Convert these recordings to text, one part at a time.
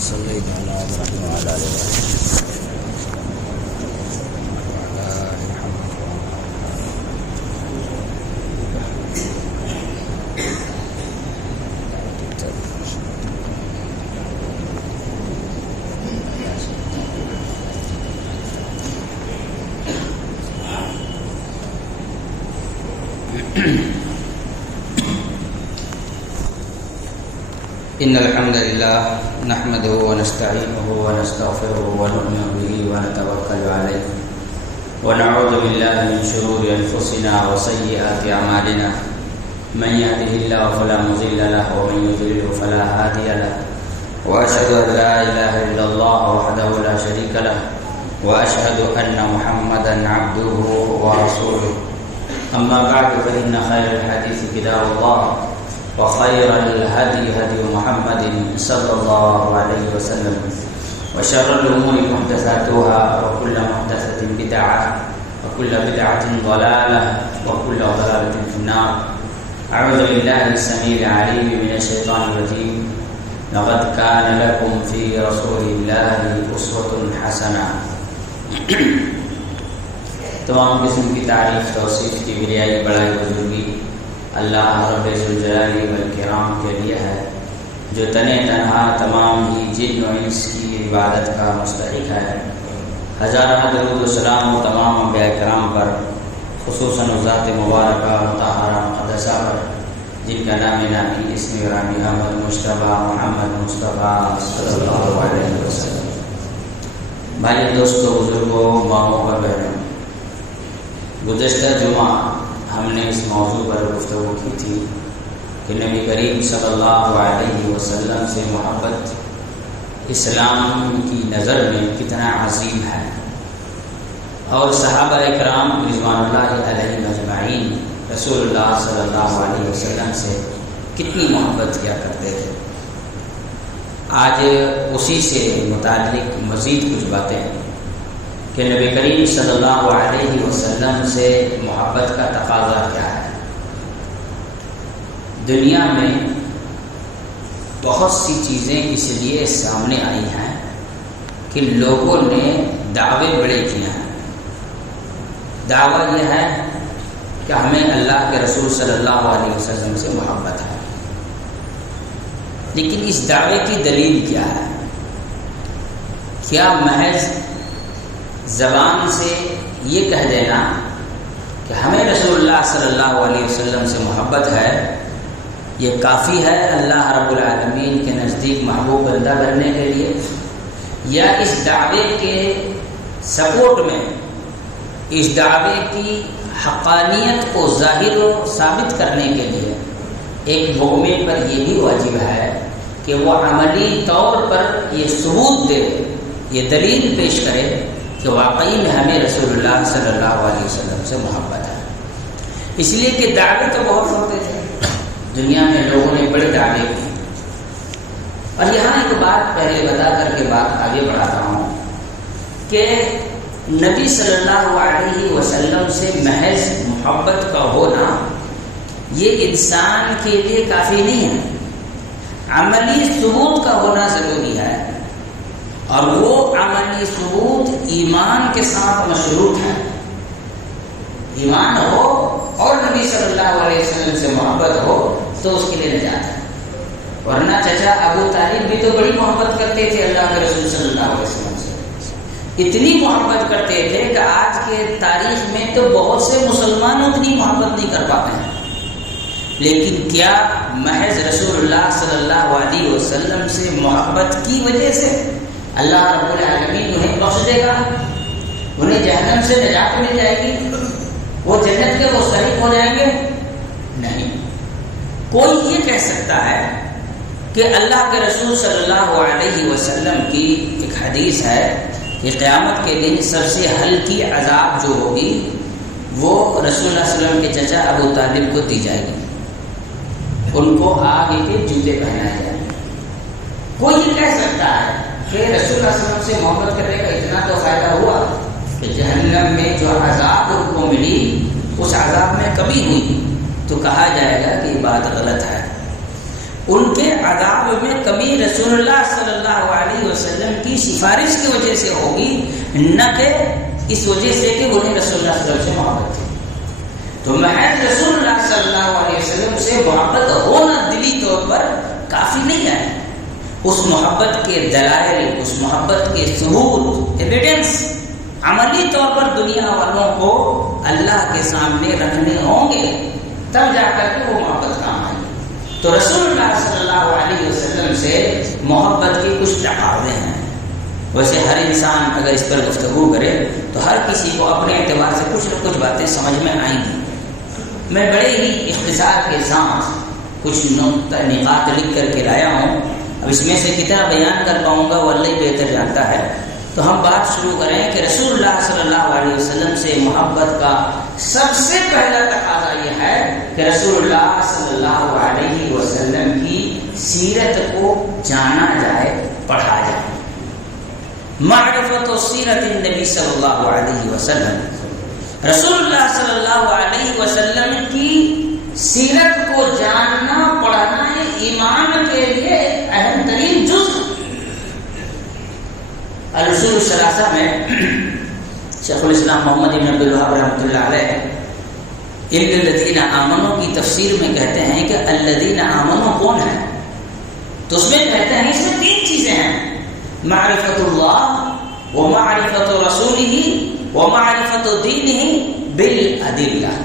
صليت على إبراهيم وعلى آل إبراهيم إن الحمد لله نحمده ونستعينه ونستغفره ونؤمن به ونتوكل عليه ونعوذ بالله من شرور أنفسنا وسيئات أعمالنا من يهده الله فلا مضل له ومن يضلل فلا هادي له وأشهد أن لا إله إلا الله وحده لا شريك له وأشهد أن محمدا عبده ورسوله أما بعد فإن خير الحديث كتاب الله وخير الهدي هدي محمد صلى الله عليه وسلم وشر الأمور محدثاتها وكل محدثة بدعة وكل بدعة ضلالة وكل ضلالة في النار. أعوذ بالله السميع العليم من الشيطان الرجيم. لقد كان لكم في رسول الله أسوة حسنة. تمام قسم کی تعریف توصیف کی بریائی بڑائی بزرگی اللہ رب الجلال والکرام کے لیے ہے جو تنہ تنہا تمام ہی جن و انس کی عبادت کا مستحق ہے. ہزارہ درود و سلام و تمام انبیاء کرام پر خصوصاً ذات مبارکہ مطہرہ مقدسہ پر جن کا نام نامی اسم گرامی احمد مصطفیٰ محمد مصطفیٰ صلی اللہ علیہ وسلم. بھائی دوستو بزرگوں ماؤں اور بہنوں، گزشتہ جمعہ ہم نے اس موضوع پر گفتگو کی تھی کہ نبی کریم صلی اللہ علیہ وسلم سے محبت اسلام کی نظر میں کتنا عظیم ہے، اور صحابہ اکرام رضوان اللہ علیہم اجمعین رسول اللہ صلی اللہ علیہ وسلم سے کتنی محبت کیا کرتے تھے. آج اسی سے متعلق مزید کچھ باتیں کہ نبی کریم صلی اللہ علیہ وسلم سے محبت کا تقاضا کیا ہے. دنیا میں بہت سی چیزیں اس لیے سامنے آئی ہیں کہ لوگوں نے دعوے بڑے کیے ہیں. دعویٰ یہ ہے کہ ہمیں اللہ کے رسول صلی اللہ علیہ وسلم سے محبت ہے، لیکن اس دعوے کی دلیل کیا ہے؟ کیا محض زبان سے یہ کہہ دینا کہ ہمیں رسول اللہ صلی اللہ علیہ وسلم سے محبت ہے یہ کافی ہے اللہ رب العالمین کے نزدیک محبوب بندہ بننے کے لیے؟ یا اس دعوے کے سپورٹ میں اس دعوے کی حقانیت کو ظاہر و ثابت کرنے کے لیے ایک مومن پر یہ بھی واجب ہے کہ وہ عملی طور پر یہ ثبوت دے، یہ دلیل پیش کرے کہ واقعی میں ہمیں رسول اللہ صلی اللہ علیہ وسلم سے محبت ہے. اس لیے کہ دعوے تو بہت ہوتے تھے دنیا میں، لوگوں نے بڑے دعوے کیے. اور یہاں ایک بات پہلے بتا کر کے بات آگے بڑھاتا ہوں کہ نبی صلی اللہ علیہ وسلم سے محض محبت کا ہونا یہ انسان کے لیے کافی نہیں ہے، عملی ثبوت کا ہونا ضروری ہے، اور وہ عملی ثبوت ایمان کے ساتھ مشروط ہے. ایمان ہو اور نبی صلی اللہ علیہ وسلم سے محبت ہو تو اس کے لیے نجات ہے. ورنہ چچا ابو طالب بھی تو بڑی محبت کرتے تھے اللہ کے رسول صلی اللہ علیہ وسلم سے، اتنی محبت کرتے تھے کہ آج کے تاریخ میں تو بہت سے مسلمان اتنی محبت نہیں کر پاتے ہیں. لیکن کیا محض رسول اللہ صلی اللہ علیہ وسلم سے محبت کی وجہ سے اللہ رب العالمین انہیں بخش دے گا، انہیں جہنم سے نجات مل جائے گی، وہ جنت کے مستحق ہو جائیں گے؟ نہیں. کوئی یہ کہہ سکتا ہے کہ اللہ کے رسول صلی اللہ علیہ وسلم کی ایک حدیث ہے کہ قیامت کے دن سب سے ہلکی عذاب جو ہوگی وہ رسول اللہ صلی اللہ علیہ وسلم کے چچا ابو طالب کو دی جائے گی، ان کو آگ کے جوتے پہنائے جائیں گے. کوئی یہ کہہ سکتا ہے کہ رسول اللہ صلی اللہ علیہ وسلم سے محبت کرنے کا اتنا تو فائدہ ہوا کہ جہنم میں جو عذاب ان کو ملی اس عذاب میں کمی ہوئی، تو کہا جائے گا کہ یہ بات غلط ہے. ان کے عذاب میں کمی رسول اللہ صلی اللہ علیہ وسلم کی سفارش کی وجہ سے ہوگی، نہ کہ اس وجہ سے کہ انہیں رسول اللہ صلی اللہ علیہ وسلم سے محبت تھی۔ تو محض رسول اللہ صلی اللہ علیہ وسلم سے محبت ہونا دلی طور پر کافی نہیں ہے، اس محبت کے دلائل، اس محبت کے ثبوت، ایویڈنس عملی طور پر دنیا والوں کو اللہ کے سامنے رکھنے ہوں گے، تب جا کر کے وہ محبت کام آئے گی۔ تو رسول اللہ صلی اللہ علیہ وسلم سے محبت کے کچھ تقاضے ہیں۔ ویسے ہر انسان اگر اس پر گفتگو کرے تو ہر کسی کو اپنے اعتبار سے کچھ نہ کچھ باتیں سمجھ میں آئیں گی۔ میں بڑے ہی اختصار کے ساتھ کچھ نقاط لکھ کر کے لایا ہوں، اب اس میں سے کتنا بیان کر پاؤں گا وہ اللہ ہی بہتر جانتا ہے۔ تو ہم بات شروع کریں کہ رسول اللہ صلی اللہ علیہ وسلم سے محبت کا سب سے پہلا تقاضا یہ ہے کہ رسول اللہ صلی اللہ علیہ وسلم کی سیرت کو جانا جائے، پڑھا جائے۔ معرفت و سیرت النبی صلی اللہ علیہ وسلم، رسول اللہ صلی اللہ علیہ وسلم کی سیرت کو جاننا پڑھنا یہ ایمان کے لیے اہم ترین جزء۔ الرسول الثلاثہ میں شیخ الاسلام محمد بن عبد الوہاب رحمۃ اللہ علیہ ان الذین آمنوا کی تفسیر میں کہتے ہیں کہ الذین آمنوا کون ہے؟ تو اس میں کہتے ہیں اس میں تین چیزیں ہیں، معرفت اللہ و معرفت رسولہ و معرفت دینہ بالادلہ۔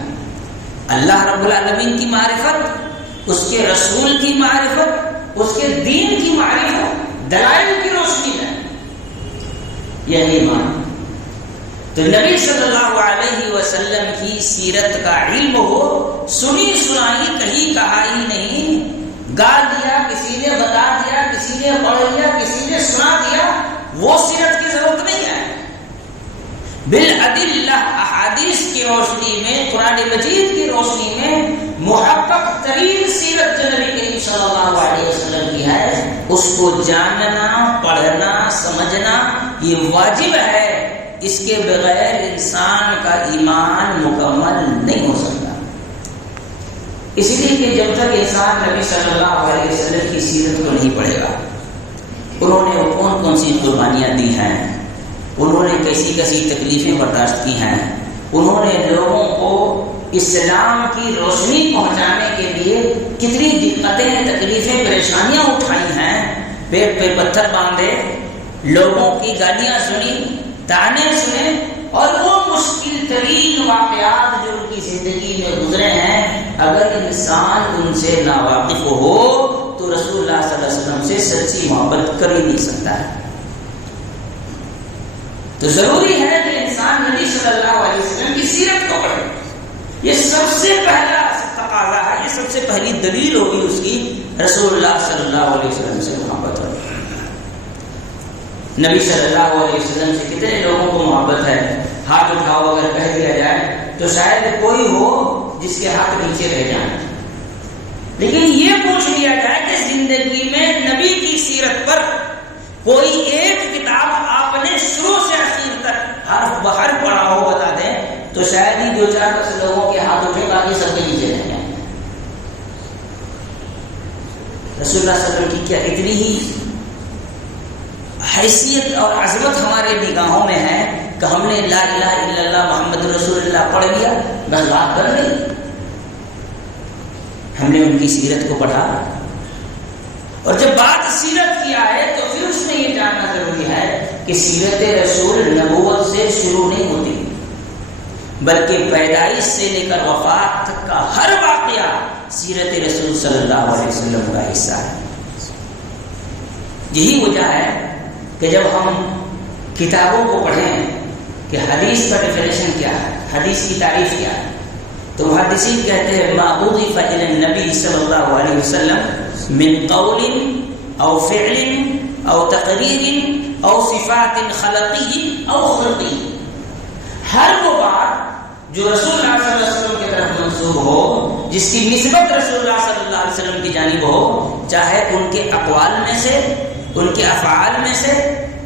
اللہ رب العالمین کی معرفت، اس کے رسول کی معرفت، اس کے دین کی معرفت دلائل کی روشنی میں، یہی ایمان۔ تو نبی صلی اللہ علیہ وسلم کی سیرت کا علم ہو، سنی سنائی کہیں کہا ہی نہیں، گا دیا کسی نے، بتا دیا کسی نے، پڑھ لیا کسی نے، سنا دیا، وہ سیرت کی ضرورت نہیں ہے۔ بالادلہ، احادیث کی روشنی میں، قرآن مجید کی روشنی میں محقق ترین سیرت جو نبی کریم صلی اللہ علیہ وسلم کی ہے، اس کو جاننا، پڑھنا، سمجھنا یہ واجب ہے۔ اس کے بغیر انسان کا ایمان مکمل نہیں ہو سکتا۔ اس لیے کہ جب تک انسان نبی صلی اللہ علیہ وسلم کی سیرت کو نہیں پڑھے گا، انہوں نے کون کون سی قربانیاں دی ہیں، انہوں نے کیسی کیسی تکلیفیں برداشت کی ہیں، انہوں نے لوگوں کو اسلام کی روشنی پہنچانے کے لیے کتنی دقتیں، تکلیفیں، پریشانیاں اٹھائی ہیں، پیٹ پہ پتھر باندھے، لوگوں کی گالیاں سنی، تانے سنے، اور وہ مشکل ترین واقعات جو ان کی زندگی میں گزرے ہیں، اگر انسان ان سے ناواقف ہو تو رسول اللہ صلی اللہ علیہ وسلم سے سچی محبت کر ہی نہیں سکتا ہے۔ تو ضروری ہے کہ انسان نبی صلی اللہ علیہ وسلم کی سیرت کو پڑھے، یہ سب سے پہلا تقاضا ہے، یہ سب سے پہلی دلیل ہوگی اس کی رسول اللہ صلی اللہ علیہ وسلم سے محبت ہو۔ نبی صلی اللہ علیہ وسلم سے کتنے لوگوں کو محبت ہے؟ ہاتھ اٹھاؤ اگر کہہ دیا جائے تو شاید کوئی ہو جس کے ہاتھ نیچے رہ جائیں، لیکن یہ پوچھ لیا جائے کہ زندگی میں نبی کی سیرت پر کوئی ایک کتاب آپ نے شروع سے آخر تک حرف بحرف پڑھا ہو بتا دیں تو شاید ہی 2-4 لوگوں کے ہاتھ اٹھے، باقی سب کے نیچے رہ جائیں۔ رسول اللہ صلی اللہ علیہ وسلم کی کیا اتنی ہی حیثیت اور عظمت ہمارے نگاہوں میں ہے کہ ہم نے لا الہ الا اللہ محمد رسول اللہ پڑھ لیا، بس بات بن گئی۔ ہم نے ان کی سیرت کو پڑھا، اور جب بات سیرت کی آئے تو پھر اس میں یہ جاننا ضروری ہے کہ سیرت رسول نبوت سے شروع نہیں ہوتی، بلکہ پیدائش سے لے کر وفات تک کا ہر واقعہ سیرت رسول صلی اللہ علیہ وسلم کا حصہ ہے۔ یہی وجہ ہے کہ جب ہم کتابوں کو پڑھیں کہ حدیث کا ڈیفینیشن کیا ہے، حدیث کی تعریف کیا ہے، تو محدثین کہتے ہیں ما اضیف الی النبی صلی اللہ علیہ وسلم من قول او فعل او تقریر او صفات خلقی او خلقی، ہر وہ بات جو رسول اللہ صلی اللہ علیہ وسلم کی طرف منسوب ہو، جس کی نسبت رسول اللہ صلی اللہ علیہ وسلم کی جانب ہو، چاہے ان کے اقوال میں سے، ان کے افعال میں سے،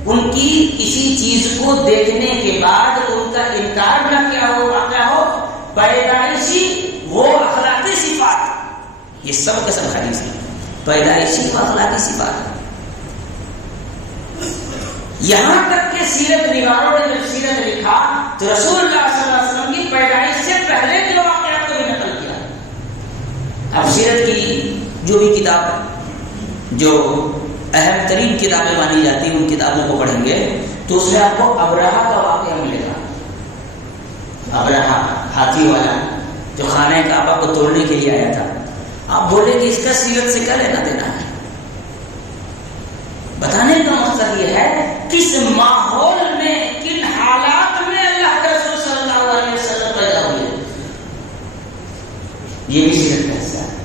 ان کی کسی چیز کو دیکھنے کے بعد ان کا انکار نہ کیا ہو، واقع ہو، پیدائشی وہ اخلاقی صفات، یہ سب کا سب حدیث ہے۔ پیدائشی و اخلاقی صفات ہے۔ یہاں تک کہ سیرت نگاروں نے جب سیرت لکھا تو رسول اللہ صلی اللہ علیہ وسلم کی پیدائش سے پہلے کے واقعات کو بھی نقل کیا۔ اب سیرت کی جو بھی کتاب جو اہم ترین کتابیں مانی جاتی ہیں ان کتابوں کو پڑھیں گے تو اس میں آپ کو ابرہہ کا واقعہ ملے گا۔ ابرہہ ہاتھی والا جو خانہ کعبہ کو توڑنے کے لیے آیا تھا، آپ بولے کہ اس کا سیرت سے کیا لینا دینا ہے؟ بتانے کا مقصد یہ ہے کس ماحول میں، کن حالات میں اللہ کے رسول صلی اللہ علیہ وسلم پیدا ہوئے، یہ بھی سیرت کا حصہ ہے۔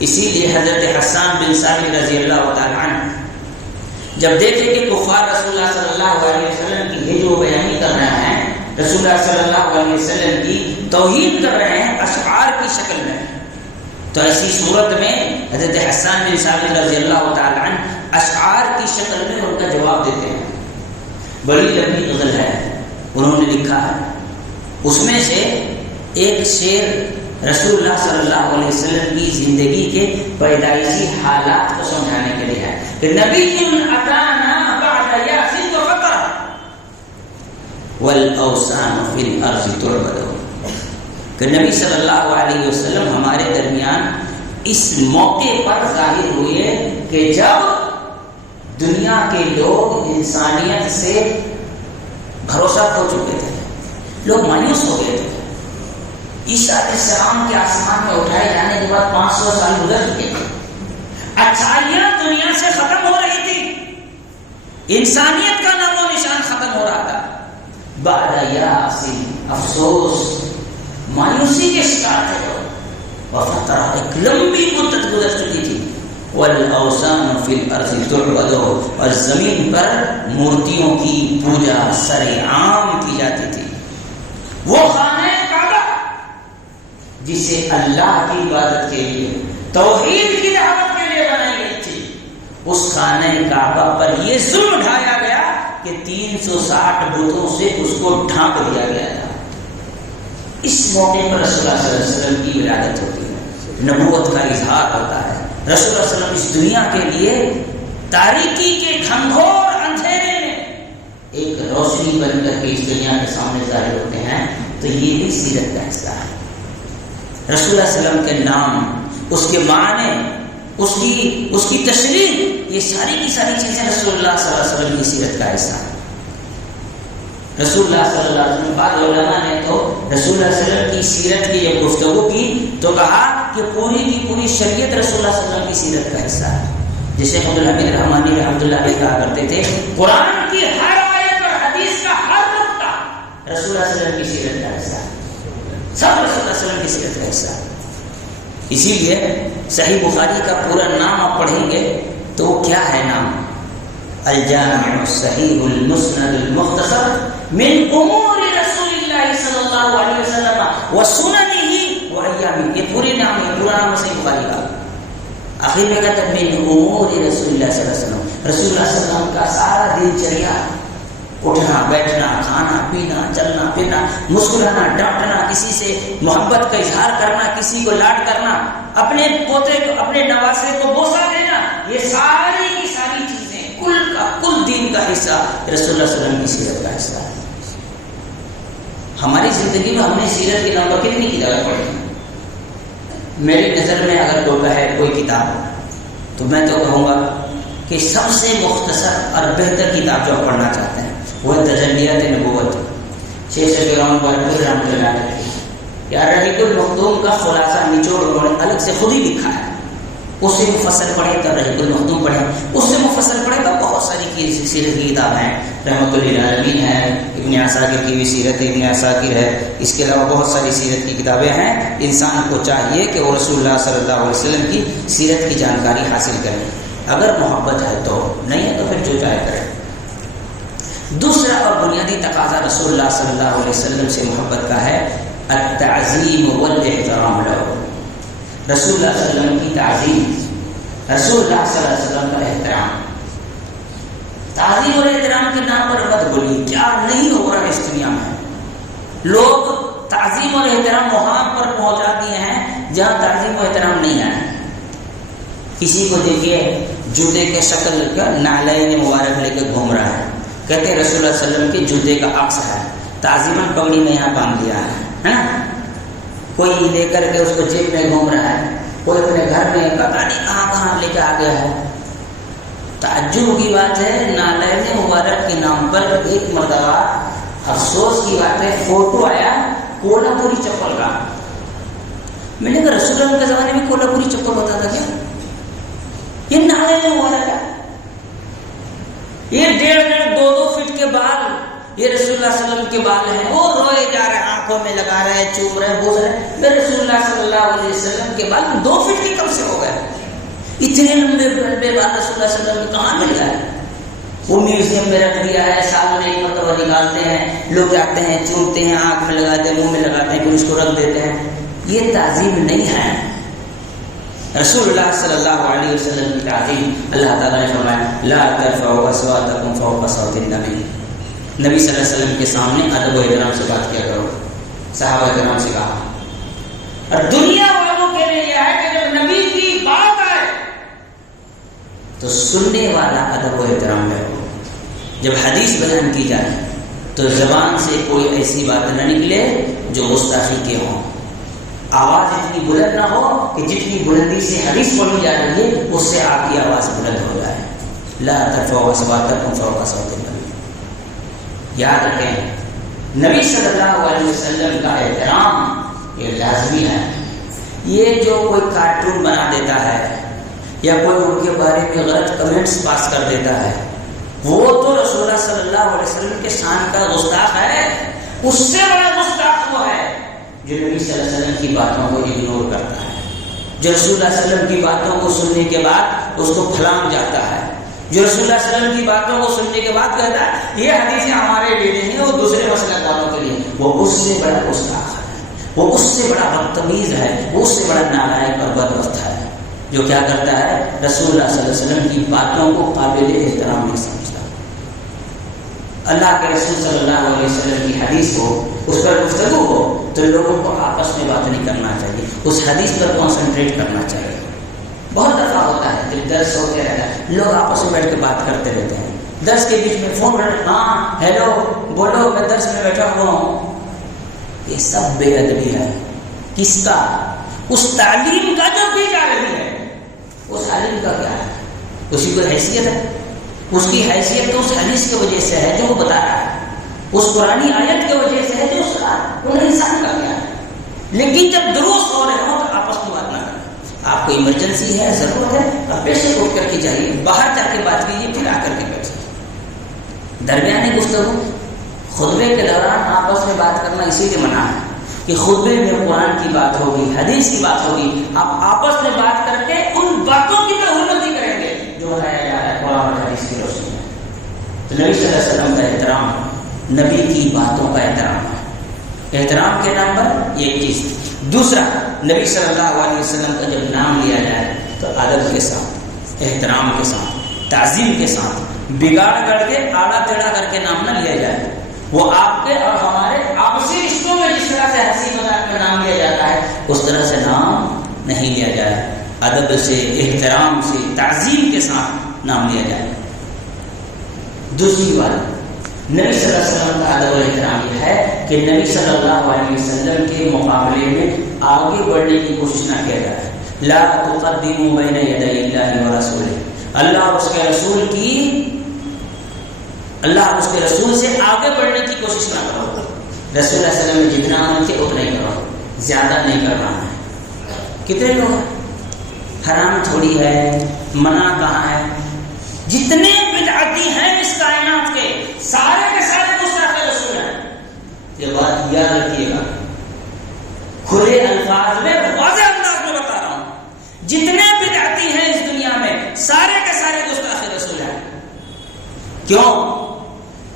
اسی لیے حضرت حسان بن ثابت رضی اللہ تعالی عنہ جب دیکھے کہ کفار رسول اللہ صلی اللہ علیہ وسلم کی ہجو بیانی کر رہے ہیں، رسول اللہ صلی اللہ علیہ وسلم کی توہین کر رہے ہیں اشعار کی شکل میں، تو ایسی صورت میں حضرت حسان بن ثابت رضی اللہ تعالی عنہ اشعار کی شکل میں ان کا جواب دیتے ہیں۔ بڑی لمبی غزل ہے، انہوں نے لکھا ہے، اس میں سے ایک شعر رسول اللہ صلی اللہ علیہ وسلم کی زندگی کے پیدائشی حالات کو سمجھانے کے لیے ہے کہ نبی اتانا بعد یاسین و فقر والاوثان فی الارض تعبد، کہ نبی صلی اللہ علیہ وسلم ہمارے درمیان اس موقع پر ظاہر ہوئے کہ جب دنیا کے لوگ انسانیت سے بھروسہ کھو چکے تھے، لوگ مایوس ہو گئے تھے۔ عیسیٰ علیہ السلام کے آسمان میں اٹھائے جانے کے بعد 500 سال گزر چکے تھے، اچھائیاں دنیا سے ختم ہو رہی تھی، انسانیت کا نام و نشان ختم ہو رہا تھا۔ بعد یاسین، افسوس، مایوسی کے شکار تھے لوگ، وفترہ، ایک لمبی مدت گزر چکی تھی۔ والاوثان فی الارض تعبد، اور زمین پر مورتیوں کی پوجا سر عام کی جاتی تھی۔ وہ خانہ کعبہ جسے اللہ کی عبادت کے لیے، توحید کی دعوت کے لیے بنائی گئی تھی، اس خانہ کعبہ پر یہ ظلم ڈھایا گیا کہ 360 بتوں سے اس کو ڈھانپ دیا گیا تھا۔ اس موقع پر رسول اللہ صلی اللہ علیہ وسلم کی ولادت ہوتی ہے، نبوت کا اظہار ہوتا ہے۔ رسول اللہ صلی اللہ علیہ وسلم اس دنیا کے لیے تاریکی کے گھنگھور اندھیرے میں ایک روشنی بن کر کے اس دنیا کے سامنے ظاہر ہوتے ہیں، تو یہ بھی سیرت کا حصہ ہے۔ رسول اللہ صلی اللہ علیہ وسلم کے نام، اس کے معنی، اس کی تشریح، یہ ساری کی ساری چیزیں رسول اللہ صلی اللہ علیہ وسلم کی سیرت کا حصہ ہے۔ رسول اللہ صلی اللہ علیہ وسلم، بعض علماء نے تو رسول اللہ صلی اللہ علیہ وسلم کی سیرت کی جب گفتگو کی تو کہا کہ پوری کی پوری شریعت رسول اللہ صلی اللہ علیہ وسلم کی سیرت کا حصہ ہے۔ جسے عبدالحمید رحمانی رحمۃ اللہ علیہ کہا کرتے تھے، قرآن کی ہر آیت اور حدیث کا ہر نقطہ رسول اللہ صلی اللہ علیہ وسلم کی سیرت کا حصہ ہے، سب رسول اللہ صلی اللہ علیہ وسلم کی سیرت کا حصہ ہے۔ اسی لیے صحیح بخاری کا پورا نام آپ پڑھیں گے تو وہ کیا ہے نام؟ الجامع الصحیح المسند المختصر من امور رسول اللہ صلی اللہ علیہ وسلم وسننہ وایامہ، یہ پورے نام ہے، پورا نام صحیح بخاری کا۔ آخر میں کہتا ہے من امور رسول اللہ صلی اللہ علیہ وسلم، رسول اللہ صلی اللہ علیہ وسلم کا سارا دن چریا، اٹھنا بیٹھنا، کھانا پینا، چلنا پھرنا، مسکرانا، ڈانٹنا، کسی سے محبت کا اظہار کرنا، کسی کو لاڈ کرنا، اپنے پوتے کو، اپنے نواسے کو بوسہ دینا، یہ ساری کی ساری چیزیں کل کا کل دین کا حصہ رسول اللہ صلی اللہ علیہ وسلم کی سیرت کا حصہ ہے۔ ہماری زندگی میں ہم نے سیرت کے نام پر کتنی کتابیں پڑھی ہیں؟ میری نظر میں اگر کوئی کہے کوئی کتاب تو میں تو کہوں گا کہ سب سے مختصر اور بہتر کتاب جو آپ پڑھنا چاہتے ہیں وہ تجلیات نبوت، شیخ شفیع رحمۃ اللہ علیہ یا رحیق المختوم کا خلاصہ نچوڑ انہوں نے الگ سے خود ہی لکھا ہے، اس سے مفصل پڑھیں تو رحیق المختوم پڑھیں، اس سے مفصل پڑھیں تو بہت ساری سیرت کی کتاب ہیں، رحمۃ للعالمین ہے، ابن عساکر کی بھی سیرت ابن عساکر ہے، اس کے علاوہ بہت ساری سیرت کی کتابیں ہیں۔ انسان کو چاہیے کہ وہ رسول اللہ صلی اللہ علیہ وسلم کی سیرت کی جانکاری حاصل کریں، اگر محبت ہے تو، نہیں ہے تو پھر جو چاہے کریں۔ دوسرا اور بنیادی تقاضا رسول اللہ صلی اللہ علیہ وسلم سے محبت کا ہے التعظیم والاحترام له، رسول اللہ صلی اللہ علیہ وسلم کی تعظیم، رسول اللہ صلی اللہ علیہ وسلم کا احترام۔ تعظیم اور احترام کے نام پر مت بولیے، کیا نہیں ہو رہا ہے اس دنیا میں، لوگ تعظیم اور احترام وہاں پر پہنچا دیے ہیں جہاں تعظیم و احترام نہیں ہے۔ کسی کو دیکھیے جوتے کے شکل کا نعلین مبارک لے کے گھوم رہا ہے، کہتے ہیں رسول اللہ صلی اللہ علیہ وسلم کے جوتے کا عکس ہے، تعظیماً پگڑی میں یہاں باندھ دیا ہے نا، کوئی لے کر کے اس کو جیب میں گھوم رہا ہے، کوئی اپنے گھر میں پتہ نہیں کہاں لے کے آ گیا ہے۔ تعجب کی بات ہے، نعلین مبارک کے نام پر ایک مرتبہ افسوس کی بات ہے فوٹو آیا کولہاپوری چپل کا۔ میں نے کہا رسول اللہ کے زمانے میں کولہاپوری چپل ہوتا تھا کیا؟ یہ نعلین مبارک ہے، یہ 1.5 2 فٹ کے بال، یہ رسول اللہ صلی اللہ علیہ وسلم کے بال ہیں، وہ روئے جا رہے ہیں، آنکھوں میں لگا رہے ہیں، چوم رہے ہیں، بوس رہے ہیں۔ میں رسول اللہ صلی اللہ علیہ وسلم کے بال 2 فٹ کی کم سے ہو گئے، اتنے لمبے لمبے بال رسول اللہ صلی اللہ علیہ وسلم کہاں مل گئے؟ وہ میوزیم میں رکھ دیا ہے، سال میں ایک مرتبہ نکالتے ہیں، لوگ جاتے ہیں، چومتے ہیں، آنکھ میں لگاتے ہیں، منہ میں لگاتے ہیں، پھر اس کو رکھ دیتے ہیں۔ یہ تعظیم نہیں ہے۔ رسول اللہ صلی اللہ علیہ وسلم کی تعظیم اللہ تعالیٰ نے فرمایا لا ترفعوا اصواتکم فوق صوت النبی، نبی صلی اللہ علیہ وسلم کے سامنے ادب و احترام سے بات کیا کرو، صحابہ کرام سے کہا۔ اور دنیا والوں کے لیے یہ ہے کہ جب نبی کی بات آئے تو سننے والا ادب و احترام میں ہو، جب حدیث بیان کی جائے تو زبان سے کوئی ایسی بات نہ نکلے جو گستاخی کے ہوں، آواز اتنی بلند نہ ہو کہ جتنی بلندی سے حدیث پڑھی جا رہی ہے اس سے آپ کی آواز بلند ہو جائے۔ لا ترفعوا اصواتکم فوق صوت النبی۔ یاد رکھیں نبی صلی اللہ علیہ وسلم کا احترام یہ لازمی ہے۔ یہ جو کوئی کارٹون بنا دیتا ہے یا کوئی ان کے بارے میں غلط کمنٹس پاس کر دیتا ہے، وہ تو رسول اللہ صلی اللہ علیہ وسلم کے شان کا گستاخ ہے۔ اس سے بڑا گستاخ وہ ہے جو نبی صلی اللہ علیہ وسلم کی باتوں کو اگنور کرتا ہے، جو رسول اللہ صلی اللہ علیہ وسلم کی باتوں کو سننے کے بعد اس کو پھلانگ جاتا ہے، جو رسول اللہ صلی اللہ علیہ وسلم کی باتوں کو سننے کے بعد کہتا ہے یہ حدیثیں ہمارے لیے نہیں ہیں، وہ دوسرے مسلک والوں کے لیے، وہ اس سے بڑا گستاخ ہے، وہ اس سے بڑا بدتمیز ہے، وہ اس سے بڑا نالائق اور بدبخت ہے جو کیا کرتا ہے رسول اللہ صلی اللہ علیہ وسلم کی باتوں کو قابل احترام نہیں سمجھتا۔ اللہ کے رسول صلی اللہ علیہ وسلم کی حدیث ہو، اس پر گفتگو ہو تو لوگوں کو آپس میں بات نہیں کرنا چاہیے، اس حدیث پر کانسنٹریٹ کرنا چاہیے۔ بہت دفعہ ہوتا ہے جب درس ہوتے رہتا ہے لوگ آپس میں بیٹھ کے بات کرتے رہتے ہیں، درس کے بیچ میں فون کر ہاں ہیلو بولو میں درس میں بیٹھا ہوا ہوں، یہ سب بے ادبی ہے۔ کس کا؟ اس تعلیم کا جو دی جا رہی ہے، اس تعلیم کا کیا ہے؟ اسی کو حیثیت ہے، اس کی حیثیت تو اس حدیث کی وجہ سے ہے جو وہ بتا رہا ہے، اس قرآنی آیت کی وجہ سے ہے جو اس کا ان انسان کا کیا ہے۔ لیکن جب دروس ہو رہے ہوں تو آپس میں بات نہ کریں، آپ کو ایمرجنسی ہے، ضرورت ہے، آپ پیسے اٹھ کر کے جائیے، باہر جا کے بات کیجیے، پھر آ کر کے بیٹھیے۔ درمیانی گفتگو خطبے کے دوران آپس میں بات کرنا اسی لیے منع ہے کہ خطبے میں قرآن کی بات ہوگی، حدیث کی بات ہوگی، آپ آپس میں بات کر کے ان باتوں کی حرمتی کریں گے جو بتایا جا رہا ہے قرآن اور حدیث کی روشنی میں۔ تو نبی صلی اللہ علیہ وسلم کا احترام نبی کی باتوں کا احترام ہے۔ احترام کے نام پر ایک چیز۔ دوسرا، نبی صلی اللہ علیہ وسلم کا جب نام لیا جائے تو ادب کے ساتھ، احترام کے ساتھ، تعظیم کے ساتھ، بگاڑ کر کے آڑا ٹیڑھا کر کے نام نہ لیا جائے۔ وہ آپ کے اور ہمارے آپسی رشتوں میں جس طرح سے ہنسی مذاق کا نام لیا جاتا ہے اس طرح سے نام نہیں لیا جائے، ادب سے، احترام سے، تعظیم کے ساتھ نام لیا جائے۔ دوسری بات، نبی صلی اللہ علیہ وسلم کا ادب و احترام یہ ہے کہ نبی صلی اللہ علیہ وسلم کے مقابلے میں آگے بڑھنے کی کوشش نہ کیا جائے۔ لا تقدموا بین یدی اللہ ورسولہ، اللہ اور اس کے رسول کی، اللہ اور اس کے رسول سے آگے بڑھنے کی کوشش نہ کرو۔ رسول اللہ صلی اللہ علیہ وسلم جتنا من کے اتنا ہی کرو، زیادہ نہیں کرنا ہے۔ کتنے لوگ ہیں؟ حرام تھوڑی ہے، منع کہاں ہے؟ جتنے بدعتی ہیں اس کائنات کے سارے گستاخ رسول ہیں۔ یہ بات یاد رکھیے گا، کھلے الفاظ میں واضح انداز میں بتا رہا ہوں، جتنے بدعتی ہیں اس دنیا میں سارے کے سارے گستاخ رسول ہیں۔ کیوں؟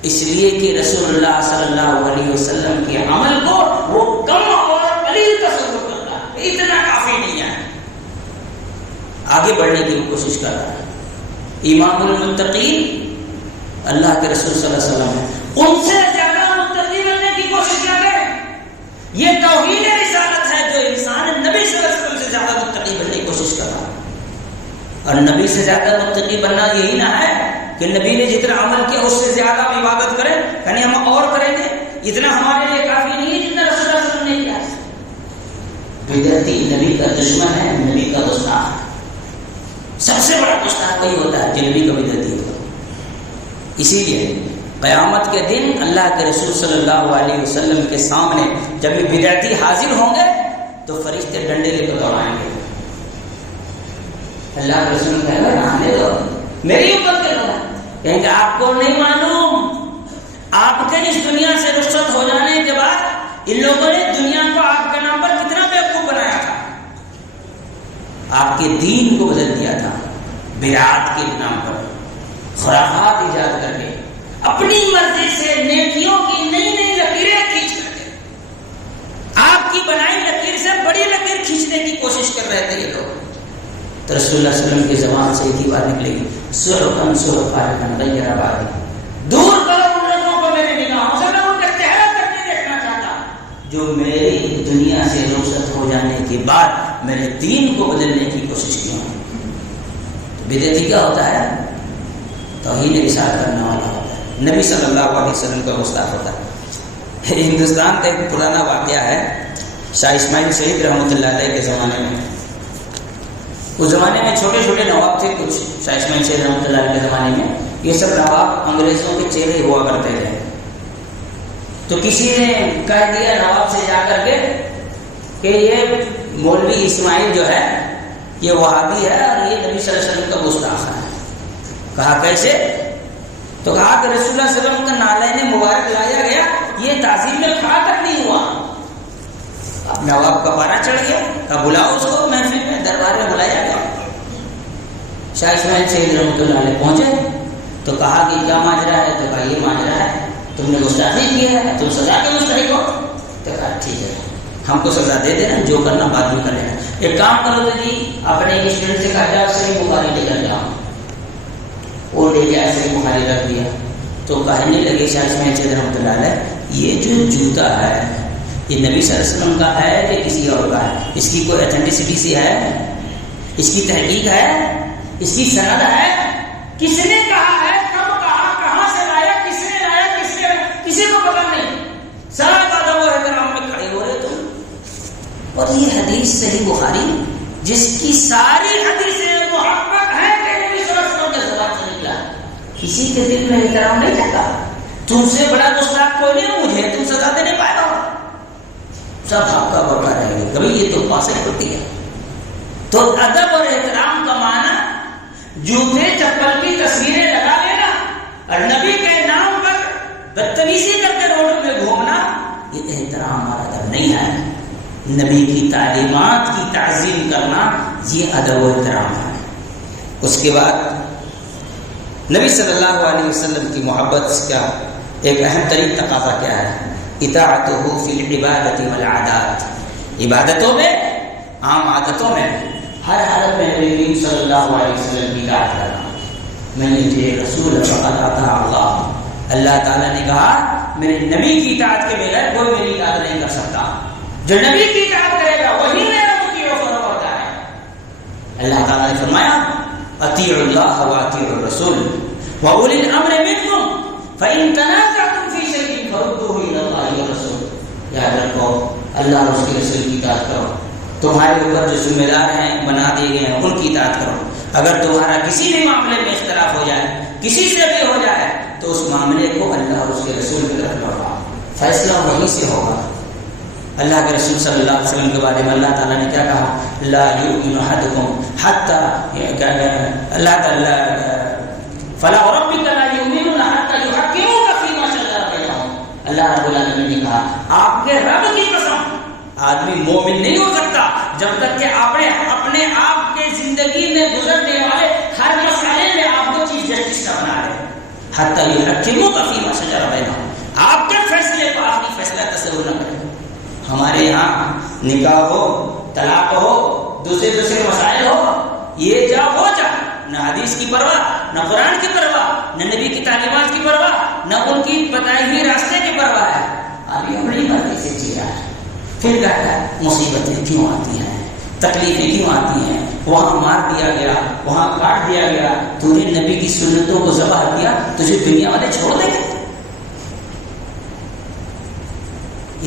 اس لیے کہ رسول اللہ صلی اللہ علیہ وسلم کے عمل کو وہ کم اور قلیل تصور کرتا ہے، اتنا کافی نہیں ہے، آگے بڑھنے کی کوشش کر رہا ہے۔ امام المتقین اللہ کے رسول صلی اللہ علیہ وسلم ہے، ان سے زیادہ متقی بننے کی کوشش کر رہے ہیں۔ یہ توحید رسالت ہے جو انسان نبی صلی اللہ علیہ وسلم سے زیادہ متقی بننے کی کوشش کر رہا ہے۔ اور نبی سے زیادہ متقی بننا یہی نہ ہے کہ نبی نے جتنا عمل کیا اس سے زیادہ ہم عبادت کریں، یعنی ہم اور کریں گے، اتنا ہمارے لیے کافی نہیں ہے جتنا رسول اللہ صلی اللہ علیہ وسلم نے کیا۔ بدعتی نبی کا دشمن ہے، نبی کا گستاخ ہے، سب سے بڑا گستاخ وہی ہوتا ہے جو نبی کا بدعتی ہوتا ہے۔ اسی لیے قیامت کے دن اللہ کے رسول صلی اللہ علیہ وسلم کے سامنے جب یہ بدعتی حاضر ہوں گے تو فرشتے ڈنڈے لے کر دوڑائیں گے۔ اللہ کے رسول کہے گا آنے دو، میری امت کے لوگ کہیں گے آپ کو نہیں معلوم، آپ کے اس دنیا سے رخصت ہو جانے کے بعد ان لوگوں نے دنیا کو آپ کے نام پر کتنا بیوقوف بنایا تھا، آپ کے دین کو بدل دیا تھا بدعات کے نام پر، خرافات ایجاد کر کے اپنی مرضی سے نیکیوں کی نئی نئی لکیریں کھینچ کر کے آپ کی بنائی لکیر سے بڑی لکیر کھینچنے کی کوشش کر رہے تھے یہ لوگ۔ تو رسول اللہ صلی اللہ علیہ وسلم کی زبان سے ایک ہی بات نکلے گی، سرقن سرقن غیر آبادی، دور کرو ان لوگوں کو میرے نگاہوں سے، میں ان کا چہرہ تک نہیں دیکھنا چاہتا جو میری دنیا سے رخصت ہو جانے کے بعد میرے دین کو بدلنے کی کوشش کی ہوں۔ بدعتی کیا ہوتا ہے؟ توہین رسالت کرنے والا ہوتا ہے، نبی صلی اللہ علیہ وسلم کا گستاخ ہوتا ہے۔ ہندوستان کا ایک پرانا واقعہ ہے، شاہ اسماعیل شہید رحمۃ اللہ علیہ کے زمانے میں، اس زمانے میں چھوٹے چھوٹے نواب تھے کچھ، شاہ اسماعیل شہید رحمۃ اللہ علیہ کے زمانے میں یہ سب نواب انگریزوں کے چہرے ہوا کرتے تھے۔ تو کسی نے کہہ دیا نواب سے جا کر کے کہ یہ مولوی اسماعیل جو ہے یہ وہابی ہے اور یہ نبی صلی اللہ علیہ وسلم کا گستاخ ہے۔ کہا کیسے؟ تو کہا کہ رسول اللہ صلی اللہ علیہ وسلم کا نالین مبارک لایا گیا، یہ تعظیم میں کھڑا تک نہیں ہوا۔ اب نواب کا پارا چڑھ گیا، کہا بلاؤ اس کو، محفل میں دربار میں بلایا گیا۔ شاہ اسماعیل شہید رحمۃ اللہ علیہ پہنچے تو کہا کہ کیا ماجرا ہے؟ تو کہا یہ ماجرا ہے، تم نے گستاخی کی ہے، تم سزا کے مستحق ہو۔ تو کہا ٹھیک ہے ہم کو سزا دے دینا، جو کرنا بعد میں کر لینا۔ ایک کام کرو تو جی اپنے ایک اسٹوڈنٹ سے کہا جاؤ صحیح بخاری لے کر جاؤ، وہ لے کے صحیح بخاری رکھ دیا۔ تو کہنے لگے شاہ اسماعیل شہید رحمۃ اللہ علیہ یہ جو جوتا ہے یہ نبی صلی اللہ علیہ وسلم کا ہے کہ کسی اور کا ہے؟ اس کی کوئی ایتھینٹسٹی سی ہے؟ اس کی تحقیق ہے؟ اس کی سند ہے؟ کس نے کہا ہے؟ کب کہا؟ کہاں سے لایا؟ کس نے لایا؟ کسی کو پتا نہیں۔ سارا ادب و احترام میں کھڑے ہو رہے تم، اور یہ حدیث صحیح بخاری جس کی ساری حدیثیں محقق ہیں کہ نبی صلی اللہ علیہ وسلم کے زبان سے نکلا، کسی کے دل میں احترام نہیں جاتا۔ تم سے بڑا گستاخ کوئی نہیں، مجھے تم سزا دے نہیں پائے گا، سب آپ کا بڑا رہے گا، کبھی یہ تو پاسے ہوتی ہے۔ تو ادب اور احترام کا معنی جوتے چپل کی تصویریں لگا لینا اور نبی کے نام پر بدتمیزی کر کے روڈ میں گھومنا، یہ احترام اور ادب نہیں ہے۔ نبی کی تعلیمات کی تعظیم کرنا یہ ادب و احترام ہے۔ اس کے بعد نبی صلی اللہ علیہ وسلم کی محبت کا ایک اہم ترین تقاضا کیا ہے؟ اطاعتہ فی العبادۃ والعادات، عبادتوں میں، عام عادتوں میں، ہر حالت میں نبی کریم صلی اللہ علیہ وسلم کی اطاعت کرنا۔ میں نے جو رسول فقط اطاع اللہ، اللہ تعالیٰ نے کہا میرے نبی کی اطاعت کے بغیر کوئی میری اطاعت نہیں کر سکتا، جو نبی کی اطاعت کرے گا وہی میرا مطیع و فرما بردار ہے۔ اللہ تعالیٰ نے فرمایا اطیعوا اللہ واطیعوا الرسول واولی الامر منکم فإن تنازعتم فی شیء فردوہ الی اللہ والرسول۔ یاد رکھو اللہ اور اس کے رسول کی اطاعت کرو، تمہارے اوپر جو ذمہ دار ہیں بنا دیے گئے ہیں ان کی اطاعت کرو۔ اگر تمہارا کسی بھی معاملے میں اختلاف ہو جائے، کسی سے بھی ہو جائے، تو اس معاملے کو اللہ اور اس کے رسول کی طرف لوٹاؤ، فیصلہ وہیں سے ہوگا۔ اللہ کے رسول صلی اللہ علیہ وسلم کے بارے میں اللہ تعالیٰ نے کیا کہا؟ لا یؤمن احدکم حتی اللہ تعالیٰ فلا وربک لا یؤمنون حتی یحکموک فیما شجر بینہم۔ اللہ رب العالمین نے کہا آپ کے رب کی قسم آدمی مومن نہیں ہو سکتا جب تک کہ اپنے آپ کے زندگی میں گزرنے والے ہر مسئلے میں آپ کو چیف جسٹس نہ بنا لے۔ حتی یحکموک فیما شجر بینہم، آپ کے فیصلے پر آخری فیصلہ تصور نہ کریں۔ ہمارے یہاں نکاح ہو، طلاق ہو، دوسرے مسائل ہو، یہ جا ہو جا، نہ حدیث کی پرواہ، نہ قرآن کی پرواہ، نہ نبی کی تعلیمات کی پرواہ، نہ ان کی بتائی ہوئی راستے کی پرواہ ہے۔ ابھی اپنی مرضی سے جی رہا ہے، پھر کہتا ہے مصیبتیں کیوں آتی ہیں، تکلیفیں کیوں آتی ہیں، وہاں مار دیا گیا، وہاں کاٹ دیا گیا، تو نے نبی کی سنتوں کو ذبح کیا، تجھے دنیا والے چھوڑ دیں گے؟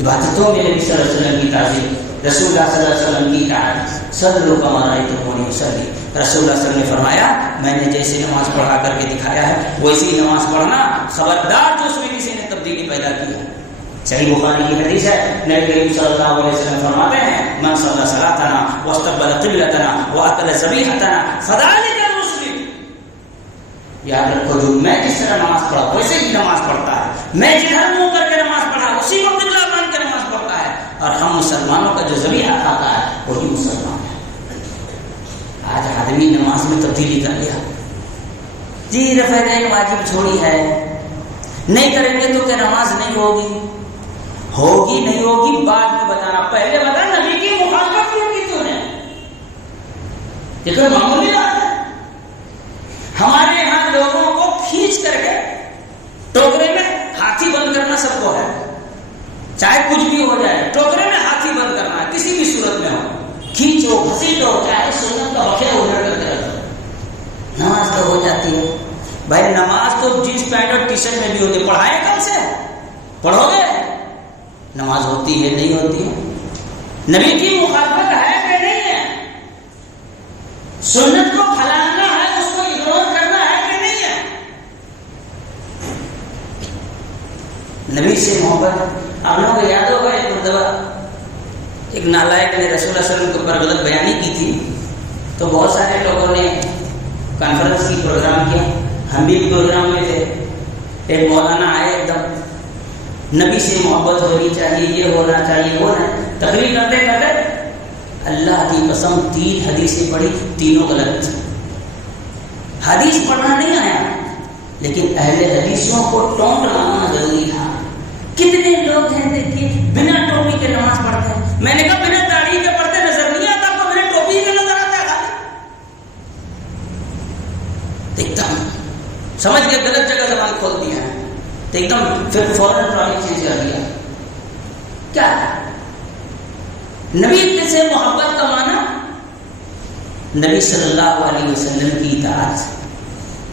عبادتوں میں نبی صلی اللہ علیہ وسلم کی تعظیم، رسول اللہ صلی اللہ علیہ وسلم کی اطاعت، صلوا کما رأیتمونی اصلی، رسول اللہ صلی اللہ علیہ وسلم نے فرمایا میں نے جیسے نماز پڑھا کر کے دکھایا ہے ویسی نماز پڑھنا، خبردار جو اس میں کسی نے تبدیلی پیدا کی ہے۔ صحیح بخاری کی حدیث ہے، نبی کریم صلی اللہ علیہ وسلم فرماتے ہیں من صلی صلاتنا واستقبل قبلتنا واکل ذبیحتنا فذلک المسلم۔ یاد رکھو جو میں جس طرح نماز پڑھا ویسے ہی نماز پڑھتا ہے، میں جدھر منہ کر کے نماز پڑھا اسی کو قبلہ مان کے نماز پڑھتا ہے، اور ہم مسلمانوں کا جو ذبیحہ کھاتا ہے وہی مسلمان ہے۔ آج آدمی نماز میں تبدیلی کر لیا، جی رفع دین واجب چھوڑی ہے، نہیں کریں گے تو کیا نماز نہیں ہوگی؟ ہوگی نہیں ہوگی بعد میں بتانا، پہلے بتا نبی کی مخالفت کیوں کی تو نے؟ یہ کوئی معمولی بات ہے؟ ہمارے یہاں لوگوں کو کھینچ کر کے ٹوکرے میں ہاتھی بند کرنا سب کو ہے، چاہے کچھ بھی ہو جائے ٹوکرے میں ہاتھی بند کرنا ہے، کسی بھی صورت میں ہو، کھینچو گھسیٹو، چاہے سنت کا بخیر ادھر کر کے رکھو، نماز تو ہو جاتی ہے۔ بھائی نماز تو جینس پینٹ اور ٹی شرٹ میں بھی ہوتی ہے، پڑھائے کب سے؟ پڑھو گے؟ نماز ہوتی ہے نہیں ہوتی ہے؟ نبی کی مخالفت ہے کہ نہیں ہے؟ سنت کو پھیلانا ہے، اس کو اگنور کرنا ہے کہ نہیں ہے؟ نبی سے محبت، آپ لوگوں کو یاد ہوگا ایک مرتبہ ایک نالائق نے رسول اللہ صلی اللہ علیہ وسلم کے اوپر غلط بیانی کی تھی، تو بہت سارے لوگوں نے کانفرنس کی پروگرام کیا، ہم بھی پروگرام میں تھے، ایک مولانا آئے ایک دم نبی سے محبت ہونی چاہیے، یہ ہونا چاہیے، وہ تقریر کرتے کرتے اللہ کی قسم 3 حدیثیں پڑھی، تینوں غلط تھی۔ حدیث پڑھنا نہیں آیا لیکن اہل حدیثوں کو ٹونٹ لگانا ضروری تھا۔ کتنے لوگ ہیں دیکھیے بنا ٹوپی کے نماز پڑھتے ہیں، میں نے کہا بنا داڑھی کے پڑھتے نظر نہیں آتا، آپ کو بنا ٹوپی کے نظر آتا ہے؟ ایک دم سمجھ کے غلط جگہ زبان کھول دیا ہے، تو ایک دم پھر فوراً ٹرالی چینج کر دیا۔ کیا نبی سے محبت کا معنی نبی صلی اللہ علیہ وسلم کی اطاعت،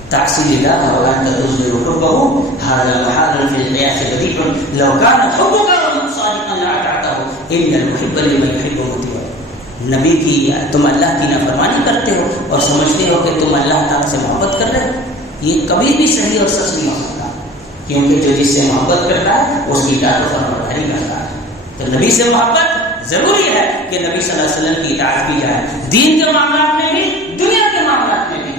تعصیل اللہ وان تظهر حبه هذا محال في القياس بديع لو كان حبك صادقا لاطعته ان المحب لمن يحب مطيع۔ نبی کی تم اللہ کی نافرمانی کرتے ہو اور سمجھتے ہو کہ تم اللہ تعالی سے محبت کر رہے ہو، یہ کبھی بھی صحیح اور سچ نہیں ہو سکتا، کیونکہ جو جس سے محبت کرتا ہے اس کی اطاعت و فرمانبرداری کرتا ہے۔ تو نبی سے محبت ضروری ہے کہ نبی صلی اللہ علیہ وسلم کی اطاعت کی جائے، دین کے معاملات میں بھی دنیا کے معاملات میں بھی۔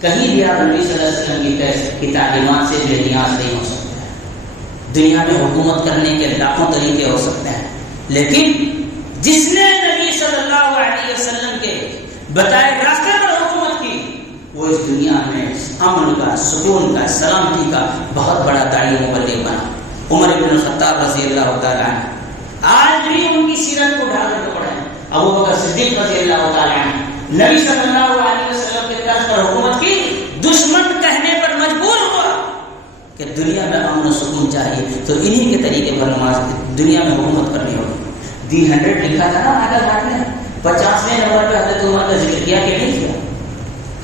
کہیں بھی آپ نبی صلی اللہ علیہ وسلم کی تعلیمات سے بے نیاز نہیں ہو سکتے۔ دنیا میں حکومت کرنے کے لاکھوں طریقے ہو سکتے ہیں، لیکن جس نے نبی صلی اللہ علیہ وسلم کے بتائے راستے پر حکومت کی وہ اس دنیا میں امن کا، سکون کا، سلامتی کا بہت بڑا داعی مبلغ بنا۔ عمر بن الخطاب رضی اللہ تعالیٰ عنہ، آج بھی ان کی سیرت کو ڈھال کر پڑھیں، ابو بکر صدیق رضی اللہ تعالیٰ عنہ نبی صلی اللہ علیہ وسلم کے طرز پر حکومت کی، دشمن کہنے پر مجبور ہوا کہ دنیا میں امن و سکون چاہیے تو انہی کے طریقے پر نماز دنیا میں حکومت کرنی ہوگی۔ دی 100 لکھا تھا نا آگا گھاٹ نے، 50ویں نمبر پہ حضرت عمر کا ذکر کیا کہ نہیں کیا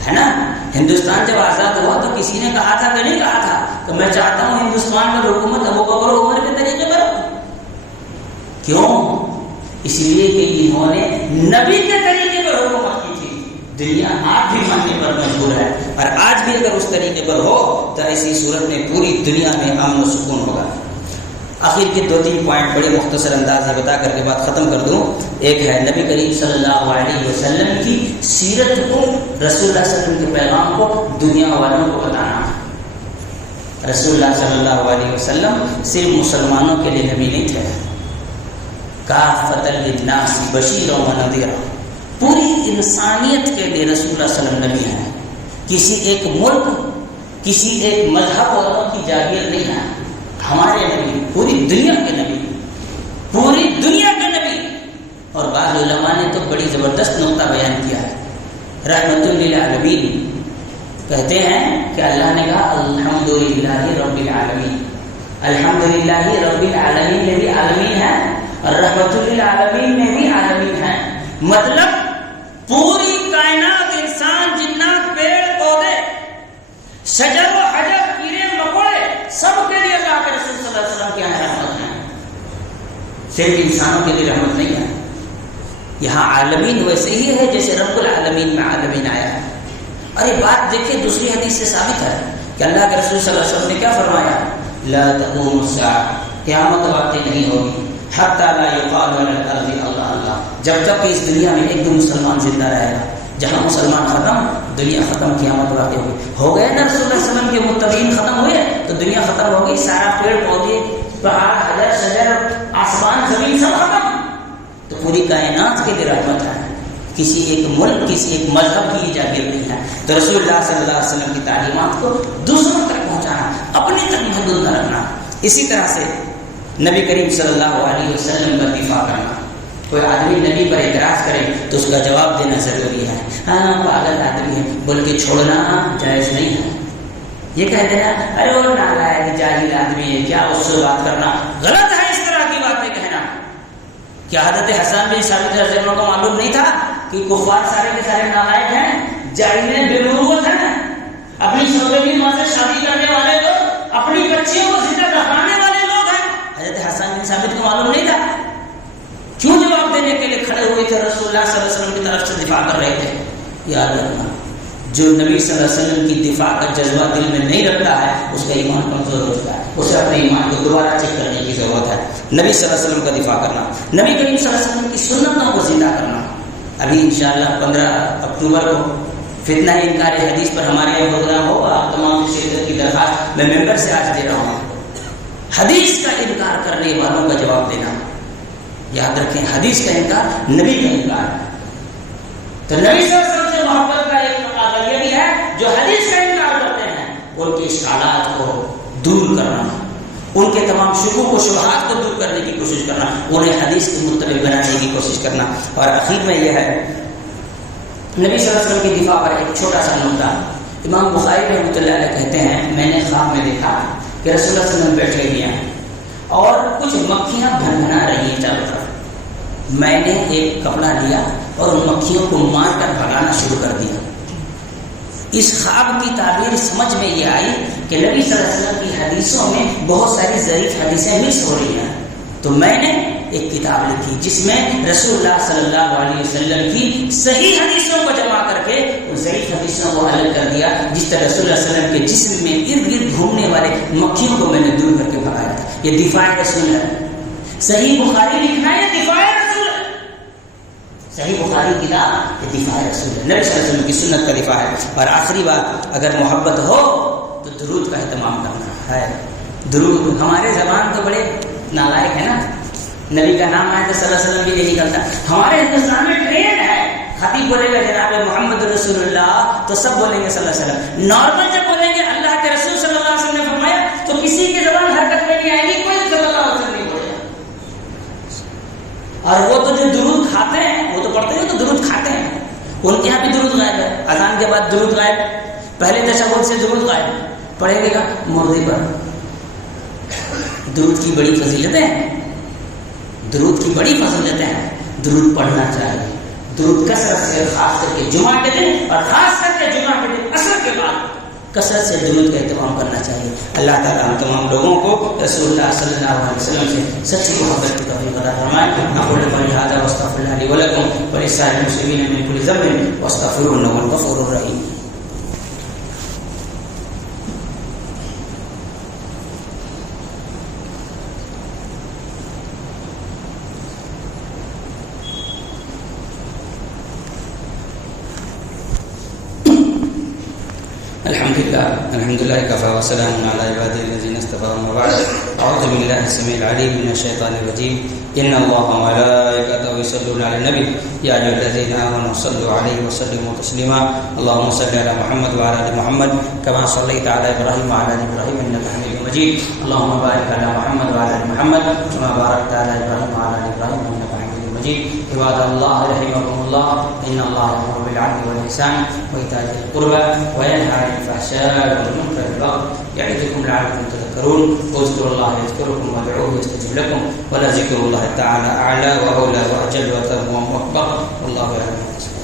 ہے نا؟ ہندوستان جب آزاد ہوا تو کسی نے کہا تھا کہ نہیں کہا تھا کہ میں چاہتا ہوں ہندوستان میں حکومت ابو بکر و عمر کے طریقے پر ہو؟ کیوں؟ اس لیے کہ انہوں نے نبی کے طریقے پر حکومت کی تھی۔ دنیا آج بھی ماننے پر مجبور ہے، اور آج بھی اگر اس طریقے پر ہو تو ایسی صورت میں پوری دنیا میں امن و سکون ہوگا۔ آخر کے 2-3 پوائنٹ بڑے مختصر انداز میں بتا کر کے بات ختم کر دوں۔ ایک ہے نبی کریم صلی اللہ علیہ وسلم کی سیرت کو، رسول اللہ صلی اللہ علیہ وسلم کے پیغام کو دنیا والوں کو بتانا۔ رسول اللہ صلی اللہ علیہ وسلم صرف مسلمانوں کے لیے نبی نہیں تھے، کافۃ للناس بشیرا و نذیرا، پوری انسانیت کے لیے رسول اللہ صلی اللہ علیہ وسلم نبی ہیں۔ کسی ایک ملک، کسی ایک مذہب والوں کی جاگیر نہیں ہے، ہمارے نبی پوری دنیا کے نبی، پوری دنیا کے نبی۔ اور بعض علماء نے تو بڑی زبردست نقطہ بیان کیا ہے، رحمت للعالمین، کہتے ہیں کہ اللہ نے کہا الحمدللہ رب العالمین، الحمدللہ رب العالمین میں بھی عالمین ہے اور رحمت للعالمین میں بھی عالمین ہے، مطلب پوری کائنات، انسان، جنات، پیڑ پودے، شجر و حجر، کیڑے مکوڑے، سب کے لیے اللہ کے رسول صلی اللہ علیہ وسلم کی رحمت ہے، صرف انسانوں کے لیے رحمت نہیں ہے۔ یہاں عالمین ویسے ہی ہے جیسے رب العالمین میں عالمین آیا ہے۔ اور یہ بات دیکھیں دوسری حدیث سے ثابت ہے کہ اللہ کے رسول صلی اللہ علیہ وسلم نے کیا فرمایا؟ لا تقوم الساعة، قیامت واقع نہیں ہوگی، حتی لا یقال علی الارض اللہ اللہ، جب تک کہ اس دنیا میں ایک بھی مسلمان زندہ رہے گا۔ جہاں مسلمان ختم، دنیا ختم، قیامت واقع ہوگی۔ ہو گئے نا رسول اللہ صلی اللہ علیہ وسلم کے متبعین ختم ہوئے تو دنیا ختم ہو گئی، سارا پیڑ پودے، پہاڑ، حجر، شجر، آسمان، زمین سب ختم۔ تو پوری کائنات کے لیے رحمت ہے، کسی ایک ملک، کسی ایک مذہب کی جاگیر نہیں ہے۔ تو رسول اللہ صلی اللہ علیہ وسلم کی تعلیمات کو دوسروں تک پہنچانا، اپنے تک محدود نہ رکھنا۔ اسی طرح سے نبی کریم صلی اللہ علیہ وسلم کا دفاع کرنا۔ کوئی آدمی نبی پر اعتراض کرے تو اس کا جواب دینا ضروری ہے۔ ہاں پاگل آدمی ہے بول کے چھوڑنا جائز نہیں ہے۔ یہ کہہ دینا ارے وہ نالائق جاہل آدمی ہے، کیا اس سے بات کرنا، غلط ہے اس طرح کی باتیں کہنا۔ کیا حضرت حسن بن ثابت رضی اللہ عنہ کو معلوم نہیں تھا کہ کفار سارے کے سارے نالائق ہیں، جاہل ہیں، بے مروت ہیں، اپنی سوتیلی ماں سے شادی کرنے والے لوگ، اپنی بچیوں کو زندہ دفنانے والے لوگ ہیں؟ حضرت حسن بن ثابت کو معلوم نہیں تھا؟ کیوں جواب دینے کے لیے کھڑے ہوئے تھے؟ رسول اللہ صلی اللہ علیہ وسلم کی طرف سے دفاع کر رہے تھے۔ یاد رکھنا، جو نبی صلی اللہ علیہ وسلم کی دفاع کا جذبہ دل میں نہیں رکھتا ہے اس کا ایمان کمزور ہوتا ہے، اسے اپنے ایمان کو دوبارہ چیک کرنے کی ضرورت ہے۔ نبی صلی اللہ علیہ وسلم کا دفاع کرنا، نبی کریم صلی اللہ علیہ وسلم کی سنتوں کو زندہ کرنا۔ ابھی انشاءاللہ 15 اکتوبر کو فتنہ انکار حدیث پر ہمارے یہاں پروگرام ہوگا، آپ تمام کی شرکت کی درخواست میں ممبر سے آج دے رہا ہوں۔ حدیث کا انکار کرنے والوں کا جواب دینا، یاد رکھیں حدیث کا انکار نبی کا انکار ہے۔ تو نبی صلی اللہ علیہ وسلم سے محبت کا ایک تقاضا یہ بھی ہے جو حدیث کا انکار کرتے ہیں ان کے اشکالات کو دور کرنا، ان کے تمام شکوک و شبہات کو دور کرنے کی کوشش کرنا، انہیں حدیث کے متبع بنانے کی کوشش کرنا۔ اور آخر میں یہ ہے نبی صلی اللہ علیہ وسلم کی دفاع پر ایک چھوٹا سا نقطہ۔ امام بخاری رحمۃ اللہ علیہ کہتے ہیں میں نے خواب میں دیکھا کہ رسول اللہ صلی اللہ علیہ وسلم بیٹھے ہوئے ہیں اور کچھ مکھیاں بھنبھنا رہی ہیں چاروں طرف۔ میں نے ایک کپڑا لیا اور ان مکھیوں کو مار کر بھگانا شروع کر دیا۔ اس خواب کی تعبیر سمجھ میں یہ آئی کہ نبی صلی اللہ علیہ وسلم کی حدیثوں میں بہت ساری ظریف حدیثیں مکس ہو رہی ہیں، تو میں نے ایک کتاب لکھی جس میں رسول اللہ صلی اللہ علیہ وسلم کی صحیح حدیثوں کو جمع کر کے ان ضعیف حدیثوں کو الگ کر دیا، جس طرح رسول اللہ صلی اللہ علیہ وسلم کے جسم میں ارد گرد گھومنے والے مکھیوں کو میں نے دور کر کے بھگایا تھا۔ یہ دفاع رسول ہے۔ صحیح بخاری لکھنا ہے دفاع رسول ہے، صحیح بخاری کتاب یہ دفاع رسول ہے، نبی صلی اللہ علیہ وسلم کی سنت کا دفاع ہے۔ اور آخری بات، اگر محبت ہو تو درود کا اہتمام کرنا ہے۔ درود، ہمارے زبان تو بڑے نالائق ہے نا، نبی کا نام آئے تو صلی اللہ علیہ وسلم بھی نہیں نکلتا۔ ہمارے ہندوستان میں ٹرینڈ ہے، خطیب بولے گا جناب محمد رسول اللہ تو سب بولیں گے صلی اللہ علیہ وسلم۔ نارمل جب بولیں گے اللہ کے رسول صلی اللہ علیہ وسلم نے فرمایا تو کسی کی زبان حرکت میں نہیں آئے گی، کوئی صلی اللہ علیہ وسلم نہیں بولے گا۔ اور وہ تو جو درود کھاتے ہیں وہ تو پڑھتے ہیں، تو درود کھاتے ہیں، ان کے یہاں بھی درود غائب ہے۔ اذان کے بعد درود غائب، پہلے تشہد سے درود غائب، پڑھیں گے گا مردے پر۔ درود کی بڑی فضیلتیں ہیں، درود کی بڑی فضیلتیں ہیں، درود پڑھنا چاہیے۔ درود کثرت سے، خاص کر کے جمعہ کے دن اور خاص کر کے جمعہ کے دن عصر کے بعد کثرت سے درود کا اہتمام کرنا چاہیے۔ اللہ تعالیٰ ہم تمام لوگوں کو رسول اللہ صلی اللہ علیہ وسلم سے سچی محبت کی توفیق عطا فرمائے۔ اقول قولی ھذا واستغفر اللہ لی ولکم ولسائر المسلمین من کل ذنب واستغفروہ انہ هو الغفور الرحیم۔ الحمد لله كفى وسلام على عباده الذين اصطفى أما بعد أعوذ بالله السميع العليم من الشيطان الرجيم إن الله وملائكته يصلون على النبي يا أيها الذين آمنوا صلوا عليه وسلموا تسليما اللهم صل على محمد وعلى آل محمد كما صليت على إبراهيم وعلى آل إبراهيم إنك حميد مجيد اللهم بارك على محمد وعلى آل محمد كما باركت على إبراهيم وعلى آل إبراهيم إنك حميد مجيد عباد الله رحمكم الله إن الله يأمر بالعدل والإحسان وإيتاء ذي القربى وينهى عن الفحشاء والمنكر والبغي يعظكم لعلكم تذكرون واذكروا الله يذكركم وادعوه يستجب لكم ولذكر الله تعالى أعلى وأولى وأجل وأتم وأكبر والله يعلم ما تصنعون.